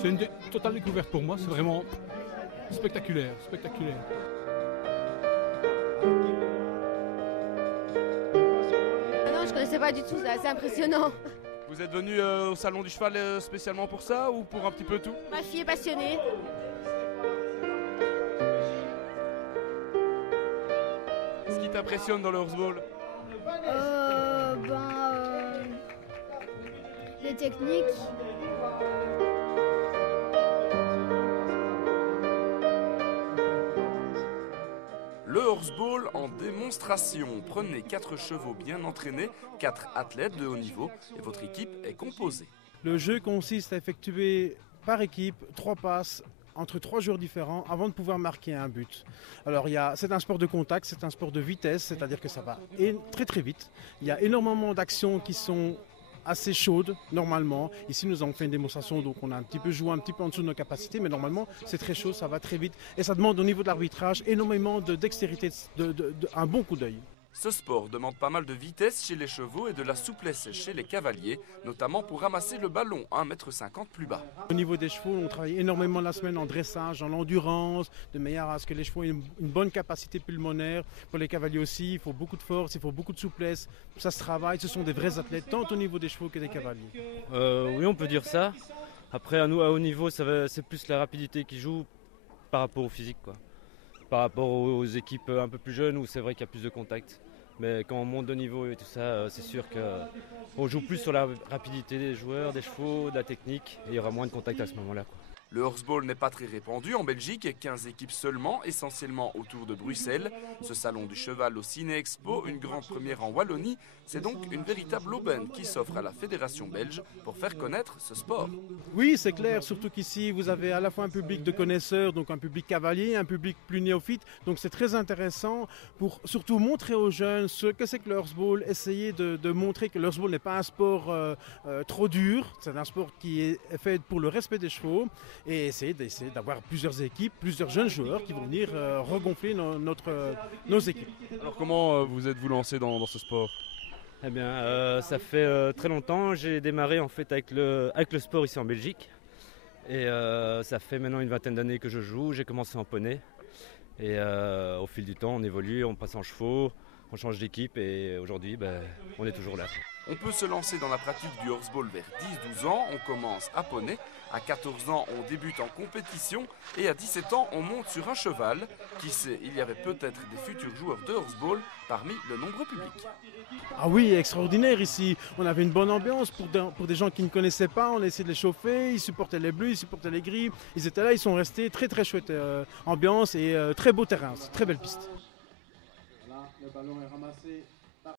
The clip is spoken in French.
C'est une totale découverte pour moi, c'est vraiment spectaculaire, spectaculaire. Ah non, je connaissais pas du tout, c'est assez impressionnant. Vous êtes venu au Salon du Cheval spécialement pour ça ou pour un petit peu tout? Ma fille est passionnée. Ce qui t'impressionne dans le horseball? Les techniques. Le horseball en démonstration. Prenez 4 chevaux bien entraînés, 4 athlètes de haut niveau et votre équipe est composée. Le jeu consiste à effectuer par équipe 3 passes entre 3 joueurs différents avant de pouvoir marquer un but. Alors c'est un sport de contact, c'est un sport de vitesse, c'est-à-dire que ça va très très vite. Il y a énormément d'actions qui sont assez chaudes normalement. Ici nous avons fait une démonstration, donc on a un petit peu joué un petit peu en dessous de nos capacités, mais normalement c'est très chaud, ça va très vite et ça demande au niveau de l'arbitrage énormément de dextérité, un bon coup d'œil. Ce sport demande pas mal de vitesse chez les chevaux et de la souplesse chez les cavaliers, notamment pour ramasser le ballon 1,50 m plus bas. Au niveau des chevaux, on travaille énormément la semaine en dressage, en endurance, de manière à ce que les chevaux aient une bonne capacité pulmonaire. Pour les cavaliers aussi, il faut beaucoup de force, il faut beaucoup de souplesse. Ça se travaille, ce sont des vrais athlètes, tant au niveau des chevaux que des cavaliers. Oui, on peut dire ça. Après, à nous, à haut niveau, c'est plus la rapidité qui joue par rapport au physique, quoi. Par rapport aux équipes un peu plus jeunes où c'est vrai qu'il y a plus de contact. Mais quand on monte de niveau et tout ça, c'est sûr qu'on joue plus sur la rapidité des joueurs, des chevaux, de la technique, et il y aura moins de contact à ce moment-là, quoi. Le horseball n'est pas très répandu en Belgique, 15 équipes seulement, essentiellement autour de Bruxelles. Ce salon du cheval au Ciné Expo, une grande première en Wallonie, c'est donc une véritable aubaine qui s'offre à la Fédération belge pour faire connaître ce sport. Oui, c'est clair, surtout qu'ici vous avez à la fois un public de connaisseurs, donc un public cavalier, un public plus néophyte, donc c'est très intéressant pour surtout montrer aux jeunes ce que c'est que le horseball, essayer de montrer que le horseball n'est pas un sport trop dur, c'est un sport qui est fait pour le respect des chevaux. Et essayer d'avoir plusieurs équipes, plusieurs jeunes joueurs qui vont venir regonfler nos équipes. Alors comment vous êtes-vous lancé dans ce sport? Eh bien, ça fait très longtemps. J'ai démarré en fait avec le sport ici en Belgique. Et ça fait maintenant une vingtaine d'années que je joue. J'ai commencé en poney. Et au fil du temps, on évolue, on passe en chevaux, on change d'équipe. Et aujourd'hui, on est toujours là. On peut se lancer dans la pratique du horseball vers 10-12 ans, on commence à poney, à 14 ans on débute en compétition et à 17 ans on monte sur un cheval. Qui sait, il y avait peut-être des futurs joueurs de horseball parmi le nombreux public. Ah oui, extraordinaire ici, on avait une bonne ambiance pour des gens qui ne connaissaient pas, on a essayé de les chauffer, ils supportaient les bleus, ils supportaient les gris, ils étaient là, ils sont restés, très très chouette ambiance et très beau terrain, très belle piste. Là, le ballon est ramassé.